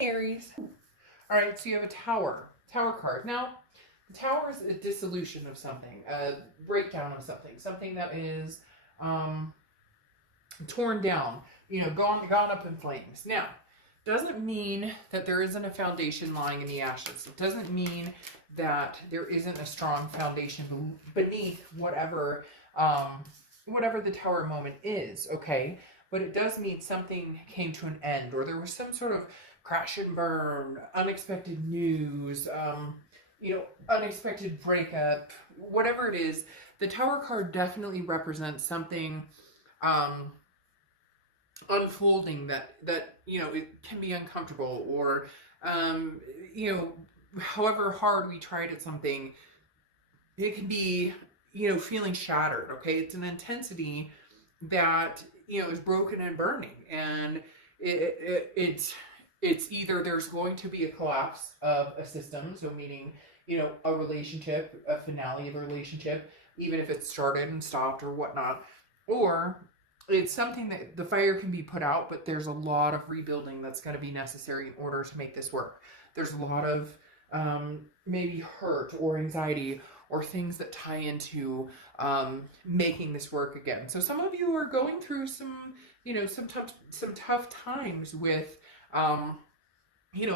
Aries. All right, so you have a tower card. Now, the tower is a dissolution of something, a breakdown of something, something that is torn down, gone up in flames. Now, doesn't mean that there isn't a foundation lying in the ashes. It doesn't mean that there isn't a strong foundation beneath whatever the tower moment is, okay? But it does mean something came to an end, or there was some sort of crash and burn, unexpected news, unexpected breakup, whatever it is. The Tower card definitely represents something unfolding that it can be uncomfortable, or however hard we tried at something, it can be feeling shattered. Okay, it's an intensity that is broken and burning, and it's either there's going to be a collapse of a system, so meaning a relationship, a finale of a relationship, even if it started and stopped or whatnot, or it's something that the fire can be put out, but there's a lot of rebuilding that's going to be necessary in order to make this work. There's a lot of maybe hurt or anxiety or things that tie into making this work again. So some of you are going through some tough times with a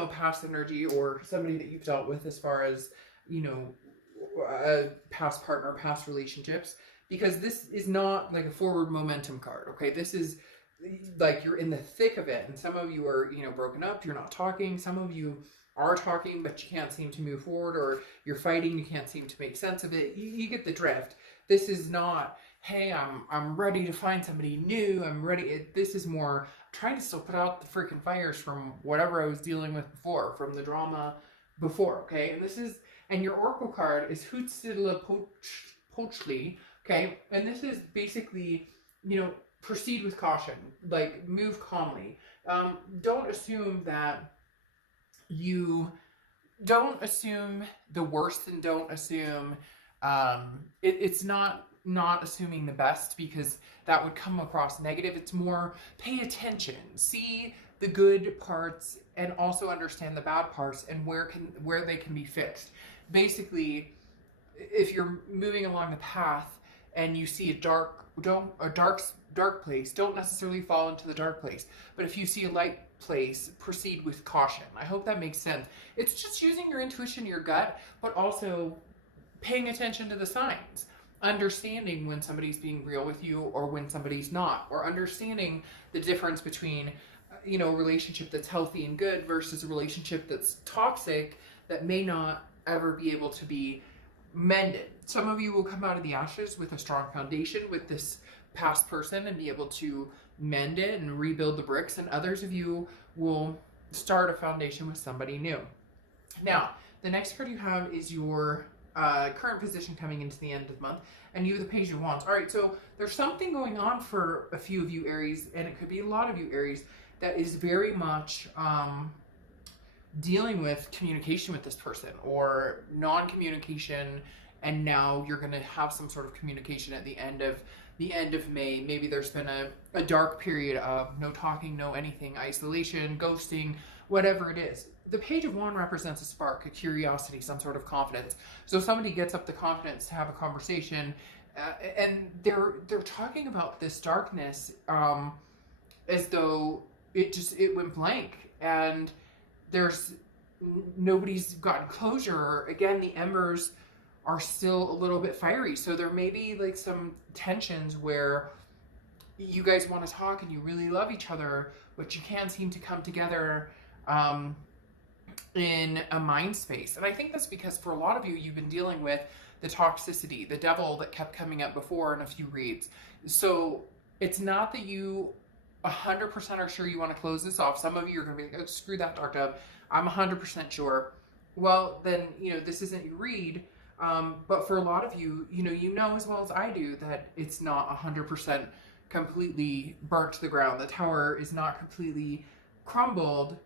past energy, or somebody that you've dealt with as far as a past partner, past relationships. Because this is not like a forward momentum card, okay? This is like you're in the thick of it, and some of you are, broken up, you're not talking. Some of you are talking, but you can't seem to move forward, or you're fighting, you can't seem to make sense of it. You get the drift. This is not, hey, I'm ready to find somebody new, I'm ready. This is more trying to still put out the freaking fires from whatever I was dealing with before, from the drama before, okay? And your Oracle card is Hootstidla Pochli. Okay, and this is basically, proceed with caution, like move calmly. Don't assume the worst, and don't assume, it's not assuming the best, because that would come across negative. It's more pay attention, see the good parts, and also understand the bad parts and where they can be fixed. Basically, if you're moving along the path and you see a dark place, don't necessarily fall into the dark place. But if you see a light place, proceed with caution. I hope that makes sense. It's just using your intuition, your gut, but also paying attention to the signs. Understanding when somebody's being real with you or when somebody's not. Or understanding the difference between, a relationship that's healthy and good versus a relationship that's toxic that may not ever be able to be mended. Some of you will come out of the ashes with a strong foundation with this past person and be able to mend it and rebuild the bricks, and others of you will start a foundation with somebody new. Now, the next card you have is your current position coming into the end of the month, and you have the Page of Wands. All right, so there's something going on for a few of you Aries, and it could be a lot of you Aries, that is very much dealing with communication with this person, or non-communication, and now you're going to have some sort of communication at the end of May. Maybe there's been a dark period of no talking, no anything, isolation, ghosting, whatever it is. The Page of Wands represents a spark, a curiosity, some sort of confidence. So somebody gets up the confidence to have a conversation, and they're talking about this darkness as though it went blank, and nobody's gotten closure. Again, the embers are still a little bit fiery, so there may be like some tensions where you guys want to talk and you really love each other, but you can't seem to come together in a mind space. And I think that's because for a lot of you, you've been dealing with the toxicity, the devil that kept coming up before in a few reads. So it's not that you 100% are sure you want to close this off. Some of you are going to be like, oh, screw that, Dark Dove, I'm 100% sure. Well, then, this isn't your read. But for a lot of you, you know as well as I do that it's not 100% completely burnt to the ground. The tower is not completely crumbled.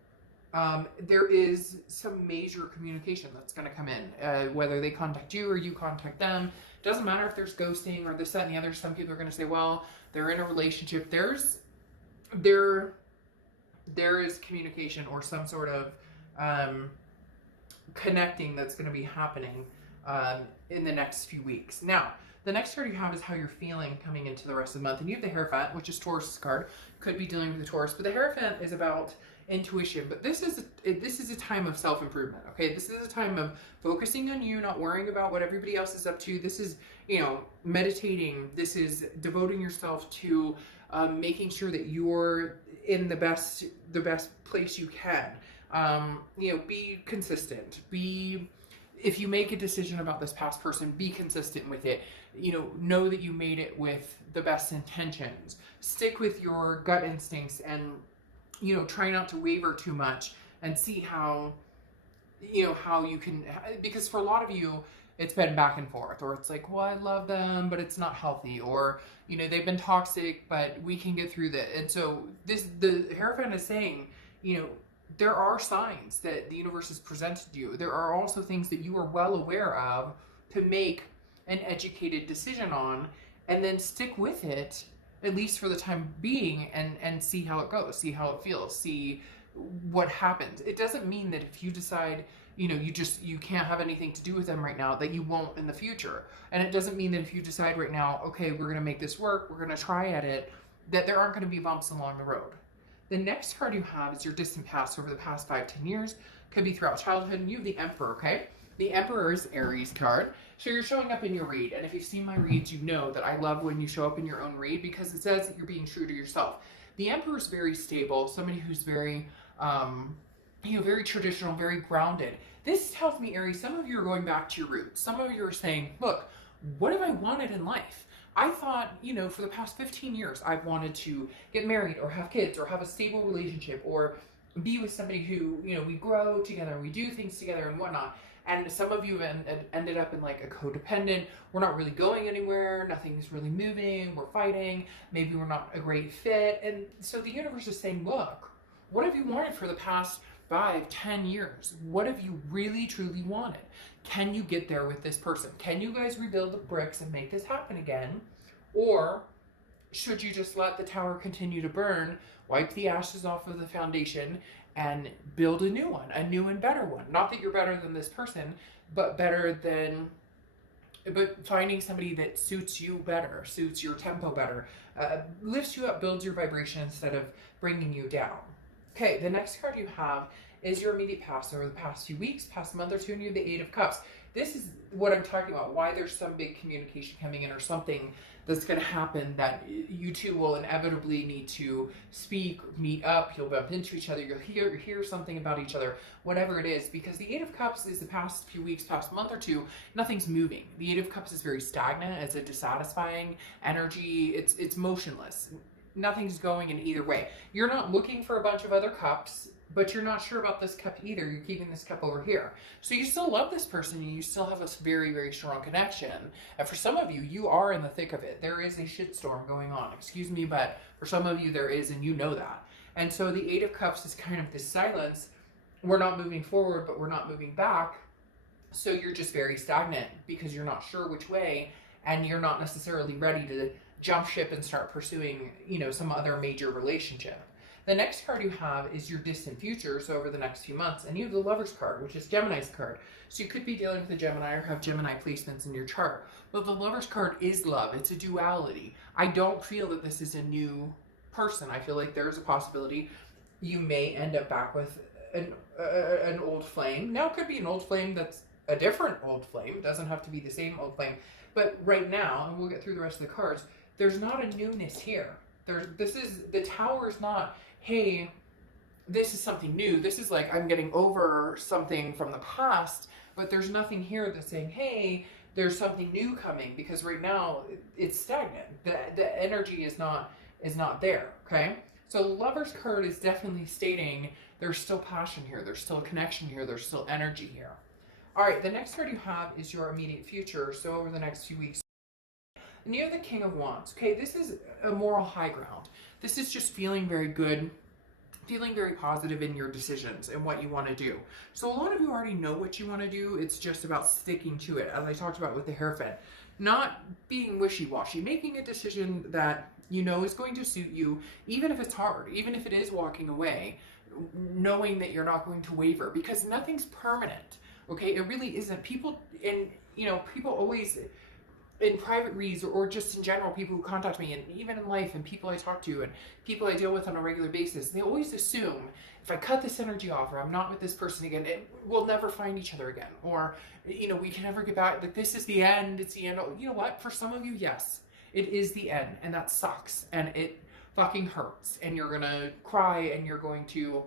There is some major communication that's going to come in, whether they contact you or you contact them. Doesn't matter if there's ghosting or this, that, and the other. Some people are going to say, well, they're in a relationship. There there is communication or some sort of connecting that's going to be happening in the next few weeks. Now, the next card you have is how you're feeling coming into the rest of the month. And you have the Hierophant, which is Taurus card. Could be dealing with the Taurus, but the Hierophant is about intuition. But this is a time of self-improvement, okay? This is a time of focusing on you, not worrying about what everybody else is up to. This is, you know, meditating. This is devoting yourself to making sure that you're in the best place you can. You know, be consistent. If you make a decision about this past person, be consistent with it. You know that you made it with the best intentions. Stick with your gut instincts and, you know, try not to waver too much and see how, you know, how you can, because for a lot of you, it's been back and forth, or it's like, well, I love them, but it's not healthy, or, you know, they've been toxic, but we can get through that. And so the Hierophant is saying, you know, there are signs that the universe has presented you. There are also things that you are well aware of to make an educated decision on, and then stick with it, at least for the time being, and see how it goes, see how it feels, see what happens. It doesn't mean that if you decide, you know, you can't have anything to do with them right now, that you won't in the future. And it doesn't mean that if you decide right now, okay, we're going to make this work, we're going to try at it, that there aren't going to be bumps along the road. The next card you have is your distant past over the past 5-10 years. Could be throughout childhood. And you have the Emperor, okay? The Emperor is Aries card. So you're showing up in your read. And if you've seen my reads, you know that I love when you show up in your own read, because it says that you're being true to yourself. The Emperor is very stable, somebody who's very, you know, very traditional, very grounded. This tells me, Aries, some of you are going back to your roots. Some of you are saying, look, what have I wanted in life? I thought, you know, for the past 15 years, I've wanted to get married or have kids or have a stable relationship or be with somebody who, you know, we grow together, we do things together and whatnot. And some of you ended up in like a codependent, we're not really going anywhere, nothing's really moving, we're fighting, maybe we're not a great fit. And so the universe is saying, look, what have you wanted for the past 5-10 years? What have you really, truly wanted? Can you get there with this person? Can you guys rebuild the bricks and make this happen again? Or should you just let the tower continue to burn, wipe the ashes off of the foundation, and build a new one, a new and better one? Not that you're better than this person, but finding somebody that suits you better, suits your tempo better, lifts you up, builds your vibration instead of bringing you down. Okay, the next card you have is your immediate past over the past few weeks, past month or two, and you have the Eight of Cups. This is what I'm talking about, why there's some big communication coming in or something that's going to happen that you two will inevitably need to speak, meet up, you'll bump into each other, you'll hear something about each other, whatever it is, because the Eight of Cups is the past few weeks, past month or two, nothing's moving. The Eight of Cups is very stagnant, it's a dissatisfying energy, it's motionless. Nothing's going in either way. You're not looking for a bunch of other cups, but you're not sure about this cup either. You're keeping this cup over here. So you still love this person and you still have a very, very strong connection. And for some of you, you are in the thick of it. There is a shitstorm going on. Excuse me, but for some of you there is, and you know that. And so the Eight of Cups is kind of this silence. We're not moving forward, but we're not moving back. So you're just very stagnant because you're not sure which way, and you're not necessarily ready to jump ship and start pursuing, you know, some other major relationship. The next card you have is your distant future, so over the next few months, and you have the Lover's card, which is Gemini's card. So you could be dealing with a Gemini or have Gemini placements in your chart. But the Lover's card is love. It's a duality. I don't feel that this is a new person. I feel like there's a possibility you may end up back with an old flame. Now it could be an old flame that's a different old flame. It doesn't have to be the same old flame. But right now, and we'll get through the rest of the cards, there's not a newness here. The tower is not, hey, this is something new. This is like, I'm getting over something from the past, but there's nothing here that's saying, hey, there's something new coming, because right now it's stagnant. The energy is not there, okay? So the Lover's card is definitely stating there's still passion here, there's still a connection here, there's still energy here. All right, the next card you have is your immediate future, so over the next few weeks. And you have the King of Wands. Okay, this is a moral high ground. This is just feeling very good, feeling very positive in your decisions and what you want to do. So a lot of you already know what you want to do. It's just about sticking to it, as I talked about with the Hierophant. Not being wishy-washy, making a decision that you know is going to suit you, even if it's hard, even if it is walking away, knowing that you're not going to waver, because nothing's permanent. Okay, it really isn't. People, and you know, people always in private reads, or just in general, people who contact me, and even in life, and people I talk to, and people I deal with on a regular basis, they always assume if I cut this energy off, or I'm not with this person again, we'll never find each other again, or you know, we can never get back. That this is the end. It's the end. You know what? For some of you, yes, it is the end, and that sucks, and it fucking hurts, and you're gonna cry, and you're going to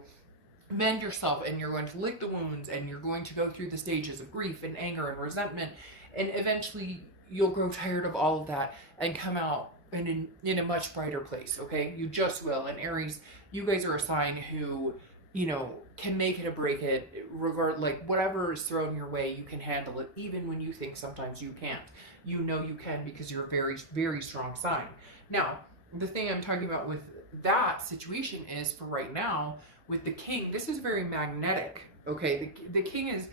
mend yourself, and you're going to lick the wounds, and you're going to go through the stages of grief and anger and resentment, and eventually you'll grow tired of all of that and come out in a much brighter place, okay? You just will. And Aries, you guys are a sign who, you know, can make it or break it, like whatever is thrown your way, you can handle it, even when you think sometimes you can't. You know you can, because you're a very, very strong sign. Now, the thing I'm talking about with that situation is, for right now, with the King, this is very magnetic, okay? The King is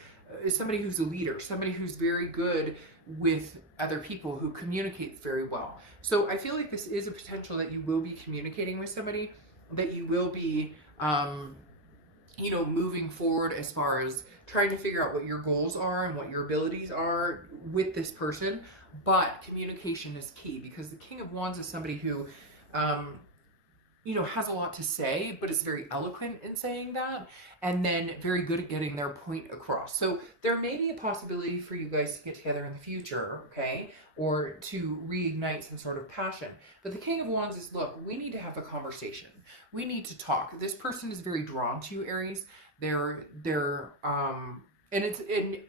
somebody who's a leader, somebody who's very good with other people, who communicates very well. So I feel like this is a potential that you will be communicating with somebody, that you will be, you know, moving forward as far as trying to figure out what your goals are and what your abilities are with this person. But communication is key, because the King of Wands is somebody who, you know, has a lot to say, but is very eloquent in saying that, and then very good at getting their point across. So there may be a possibility for you guys to get together in the future, okay, or to reignite some sort of passion. But the King of Wands is, look, we need to have a conversation. We need to talk. This person is very drawn to you, Aries. And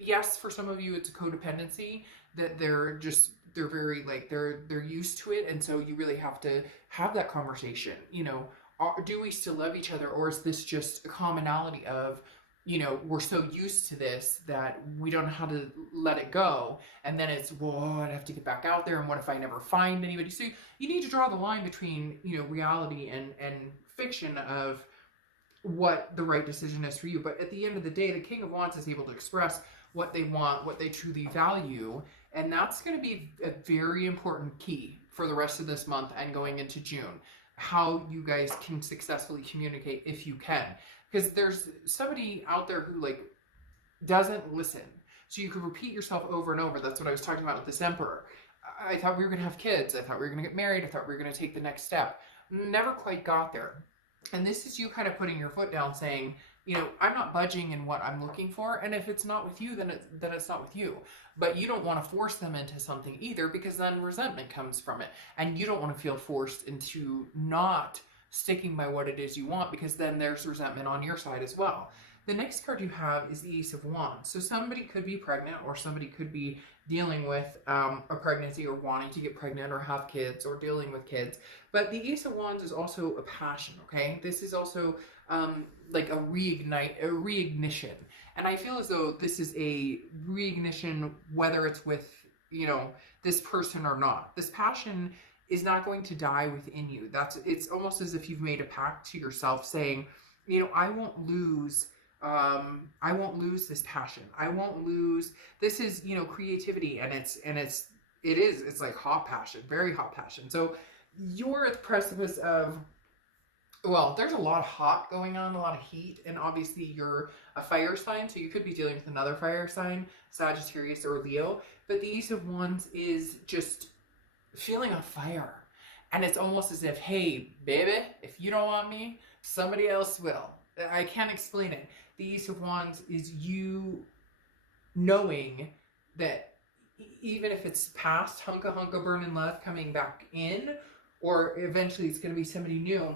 yes, for some of you, it's a codependency, that they're very, like, they're used to it, and so you really have to have that conversation. You know, do we still love each other, or is this just a commonality of, you know, we're so used to this that we don't know how to let it go, and then it's, well, I'd have to get back out there, and what if I never find anybody? So you need to draw the line between, you know, reality and fiction of what the right decision is for you. But at the end of the day, the King of Wands is able to express what they want, what they truly value, and that's going to be a very important key for the rest of this month and going into June. How you guys can successfully communicate, if you can. Because there's somebody out there who, like, doesn't listen. So you could repeat yourself over and over. That's what I was talking about with this Emperor. I thought we were going to have kids. I thought we were going to get married. I thought we were going to take the next step. Never quite got there. And this is you kind of putting your foot down, saying, you know, I'm not budging in what I'm looking for, and if it's not with you, then it's not with you. But you don't want to force them into something either, because then resentment comes from it, and you don't want to feel forced into not sticking by what it is you want, because then there's resentment on your side as well. The next card you have is the Ace of Wands. So somebody could be pregnant, or somebody could be dealing with a pregnancy, or wanting to get pregnant, or have kids, or dealing with kids. But the Ace of Wands is also a passion, okay? This is also like a reignition. And I feel as though this is a reignition, whether it's with, you know, this person or not. This passion is not going to die within you. It's almost as if you've made a pact to yourself, saying, you know, I won't lose this passion. I won't lose. This is, you know, creativity, and it's like hot passion, very hot passion. So you're at the precipice of, well, there's a lot of hot going on, a lot of heat, and obviously you're a fire sign, so you could be dealing with another fire sign, Sagittarius or Leo. But the Ace of Wands is just feeling on fire. And it's almost as if, hey, baby, if you don't want me, somebody else will. I can't explain it. The Ace of Wands is you knowing that even if it's past hunka burning love coming back in, or eventually it's going to be somebody new,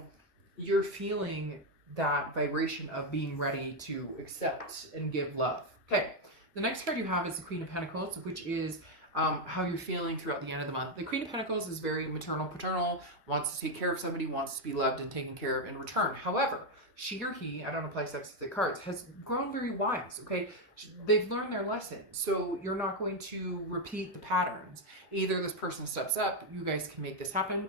you're feeling that vibration of being ready to accept and give love. Okay, the next card you have is the Queen of Pentacles, which is how you're feeling throughout the end of the month. The Queen of Pentacles is very maternal, paternal, wants to take care of somebody, wants to be loved and taken care of in return. However, she or he, I don't apply sexist cards, has grown very wise, okay? They've learned their lesson, so you're not going to repeat the patterns. Either this person steps up, you guys can make this happen,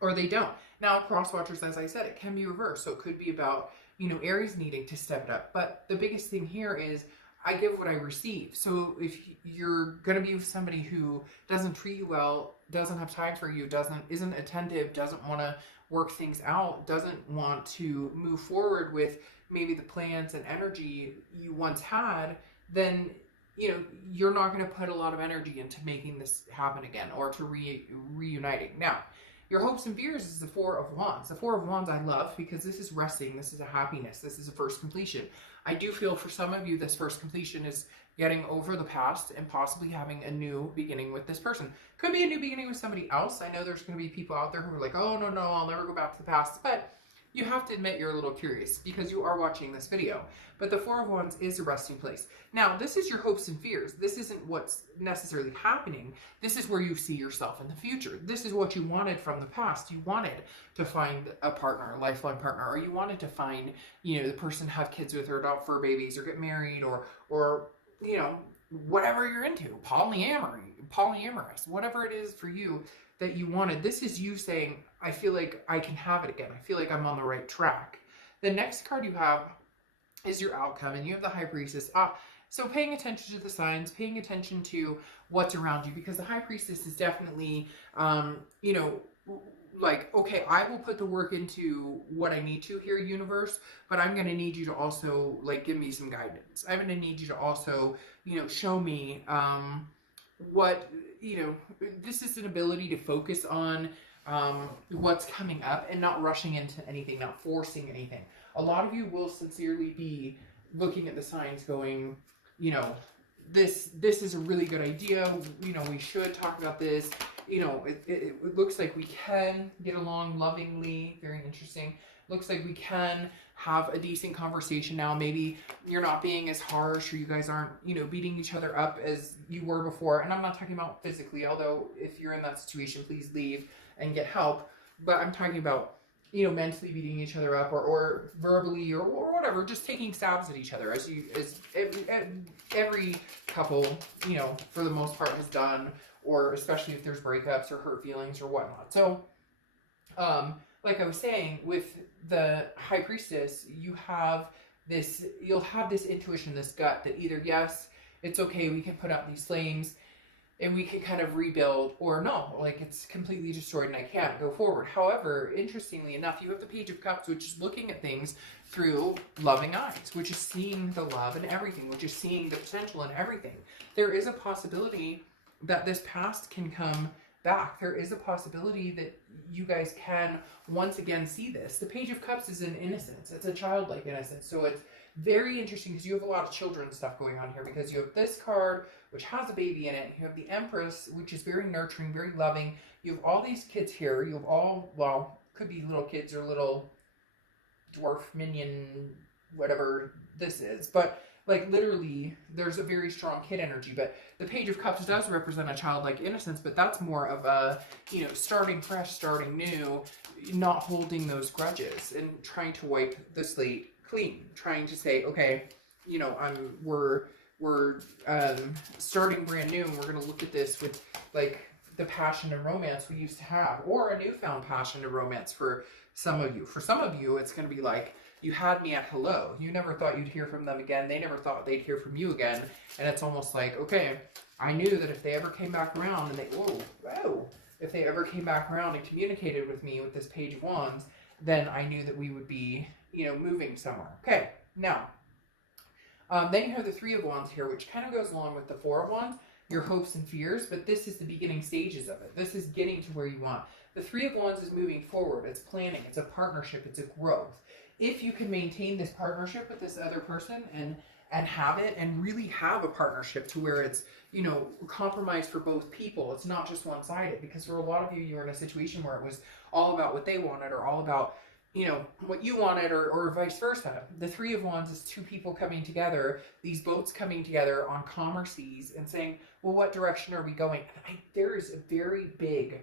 or they don't. Now, cross watchers, as I said, it can be reversed. So it could be about, you know, Aries needing to step it up. But the biggest thing here is I give what I receive. So if you're going to be with somebody who doesn't treat you well, doesn't have time for you, isn't attentive, doesn't want to work things out, doesn't want to move forward with maybe the plans and energy you once had, then you're not going to put a lot of energy into making this happen again or to reuniting. Now, your hopes and fears is the Four of Wands. The Four of Wands I love because this is resting, this is a happiness, this is a first completion. I do feel for some of you this first completion is getting over the past and possibly having a new beginning with this person. Could be a new beginning with somebody else. I know there's going to be people out there who are like, oh, no, I'll never go back to the past. But you have to admit you're a little curious because you are watching this video. But the Four of Wands is a resting place. Now, this is your hopes and fears. This isn't what's necessarily happening. This is where you see yourself in the future. This is what you wanted from the past. You wanted to find a partner, a lifelong partner, or you wanted to find, the person have kids with or adopt fur babies or get married or whatever you're into, polyamorous, whatever it is for you that you wanted. This is you saying, I feel like I can have it again. I feel like I'm on the right track. The next card you have is your outcome, and you have the High Priestess. So paying attention to the signs, paying attention to what's around you, because the High Priestess is definitely, like, okay, I will put the work into what I need to here, universe, but I'm going to need you to also, like, give me some guidance. I'm going to need you to also, show me what, this is an ability to focus on what's coming up and not rushing into anything, not forcing anything. A lot of you will sincerely be looking at the signs going, this is a really good idea. We should talk about this. It looks like we can get along lovingly. Very interesting. Looks like we can have a decent conversation now. Maybe you're not being as harsh, or you guys aren't, beating each other up as you were before. And I'm not talking about physically, although if you're in that situation, please leave and get help. But I'm talking about, mentally beating each other up or verbally or whatever, just taking stabs at each other as every couple, for the most part has done, or especially if there's breakups or hurt feelings or whatnot. So, like I was saying, with the High Priestess, you'll have this intuition, this gut that either, yes, it's okay, we can put out these flames and we can kind of rebuild, or no, like it's completely destroyed and I can't go forward. However, interestingly enough, you have the Page of Cups, which is looking at things through loving eyes, which is seeing the love in everything, which is seeing the potential in everything. There is a possibility that this past can come back. There is a possibility that you guys can once again see this. The Page of Cups is an innocence. It's a childlike innocence. So it's very interesting because you have a lot of children's stuff going on here, because you have this card, which has a baby in it. You have the Empress, which is very nurturing, very loving. You have all these kids here. You have all, well, could be little kids or little dwarf minion, whatever this is. But like literally, there's a very strong kid energy. But the Page of Cups does represent a childlike innocence, but that's more of a, starting fresh, starting new, not holding those grudges and trying to wipe the slate clean, trying to say, okay, we're starting brand new, and we're going to look at this with like the passion and romance we used to have, or a newfound passion and romance for some of you. For some of you, it's going to be like, you had me at hello. You never thought you'd hear from them again. They never thought they'd hear from you again. And it's almost like, okay, I knew that if they ever came back around and if they ever came back around and communicated with me with this Page of Wands, then I knew that we would be, moving somewhere. Okay, now, then you have the Three of Wands here, which kind of goes along with the Four of Wands, your hopes and fears, but this is the beginning stages of it. This is getting to where you want. The Three of Wands is moving forward. It's planning. It's a partnership. It's a growth. If you can maintain this partnership with this other person and have it and really have a partnership to where it's, compromised for both people. It's not just one-sided, because for a lot of you, you're in a situation where it was all about what they wanted or all about, what you wanted or vice versa. The Three of Wands is two people coming together, these boats coming together on calmer seas and saying, well, what direction are we going? There is a very big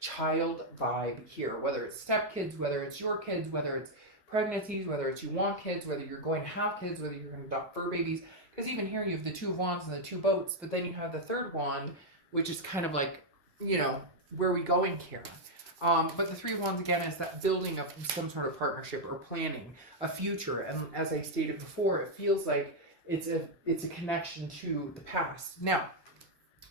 child vibe here, whether it's stepkids, whether it's your kids, whether it's pregnancies, whether it's you want kids, whether you're going to have kids, whether you're going to adopt fur babies. Because even here you have the Two of Wands and the two boats, but then you have the third wand, which is kind of like, where are we going here? But the Three of Wands, again, is that building up some sort of partnership or planning a future. And as I stated before, it feels like it's a connection to the past. Now,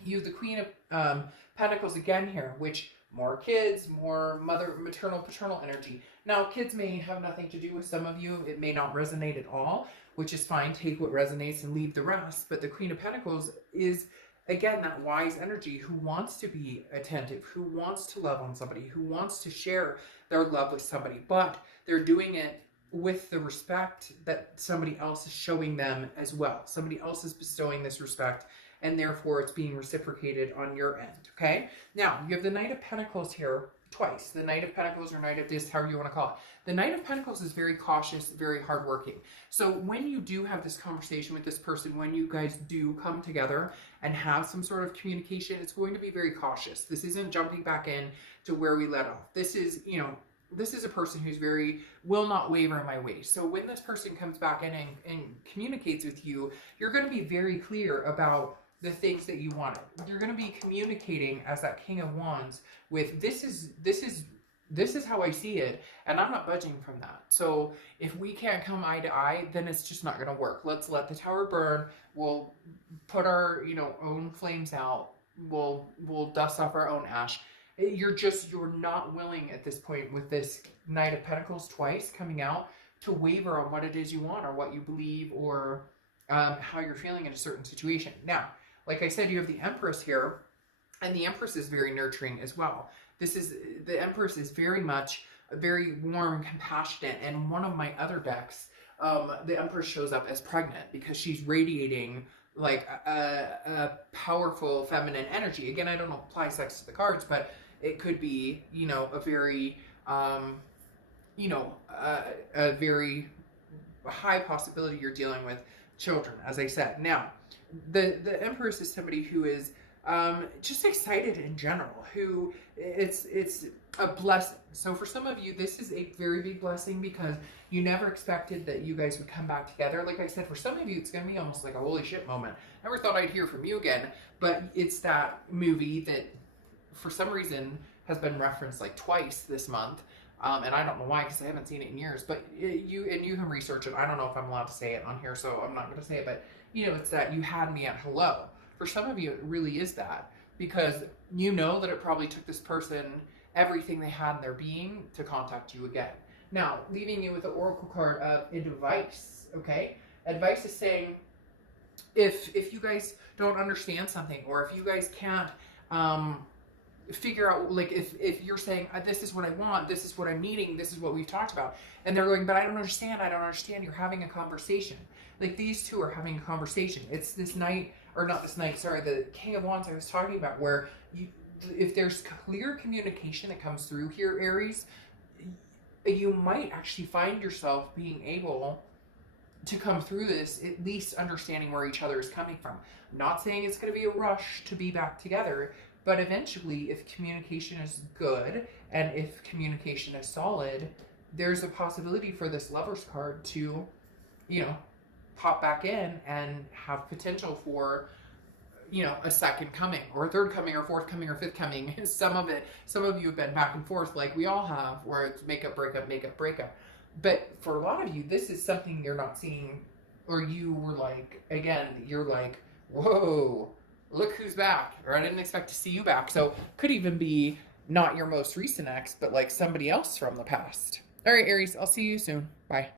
you have the Queen of Pentacles again here, which more kids, more maternal, paternal energy. Now, kids may have nothing to do with some of you. It may not resonate at all, which is fine. Take what resonates and leave the rest. But the Queen of Pentacles is, again, that wise energy who wants to be attentive, who wants to love on somebody, who wants to share their love with somebody, but they're doing it with the respect that somebody else is showing them as well. Somebody else is bestowing this respect, and therefore it's being reciprocated on your end, okay? Now, you have the Knight of Pentacles here twice. The Knight of Pentacles or Knight of this, however you want to call it. The Knight of Pentacles is very cautious, very hardworking. So when you do have this conversation with this person, when you guys do come together and have some sort of communication, it's going to be very cautious. This isn't jumping back in to where we let off. This is, you know, this is a person who's will not waver in my ways. So when this person comes back in and communicates with you, you're going to be very clear about the things that you wanted. You're going to be communicating as that King of Wands with this is how I see it, and I'm not budging from that. So if we can't come eye to eye, then it's just not going to work. Let's let the tower burn. We'll put our, you know, own flames out. We'll dust off our own ash. You're not willing at this point with this Knight of Pentacles twice coming out to waver on what it is you want or what you believe or how you're feeling in a certain situation. Now, like I said, you have the Empress here, and the Empress is very nurturing as well. The Empress is very much very warm, compassionate, and one of my other decks, the Empress shows up as pregnant because she's radiating like a powerful feminine energy. Again, I don't apply sex to the cards, but it could be, you know, a very, you know, a very high possibility you're dealing with children, as I said. Now, the Empress is somebody who is just excited in general, who it's a blessing. So for some of you, this is a very big blessing because you never expected that you guys would come back together. Like I said, for some of you, it's going to be almost like a holy shit moment. Never thought I'd hear from you again, but it's that movie that for some reason has been referenced like twice this month. And I don't know why, because I haven't seen it in years, but you can research it. I don't know if I'm allowed to say it on here, so I'm not going to say it, but you know, it's that You Had Me at Hello. For some of you, it really is that, because you know that it probably took this person everything they had in their being to contact you again. Now, leaving you with the Oracle card of advice, okay? Advice is saying, if you guys don't understand something, or if you guys can't figure out, like if you're saying, this is what I want, this is what I'm needing, this is what we've talked about, and they're going, but I don't understand, you're having a conversation. Like these two are having a conversation. It's this night, or not this night, sorry, the King of Wands I was talking about, where if there's clear communication that comes through here, Aries, you might actually find yourself being able to come through this, at least understanding where each other is coming from. I'm not saying it's going to be a rush to be back together, but eventually, if communication is good and if communication is solid, there's a possibility for this Lover's card to, you know, pop back in and have potential for, you know, a second coming or a third coming or fourth coming or fifth coming. Some of you have been back and forth like we all have, where it's makeup, breakup. But for a lot of you, this is something you're not seeing, or you were like, again, you're like, whoa, look who's back, or I didn't expect to see you back. So could even be not your most recent ex, but like somebody else from the past. All right, Aries, I'll see you soon. Bye.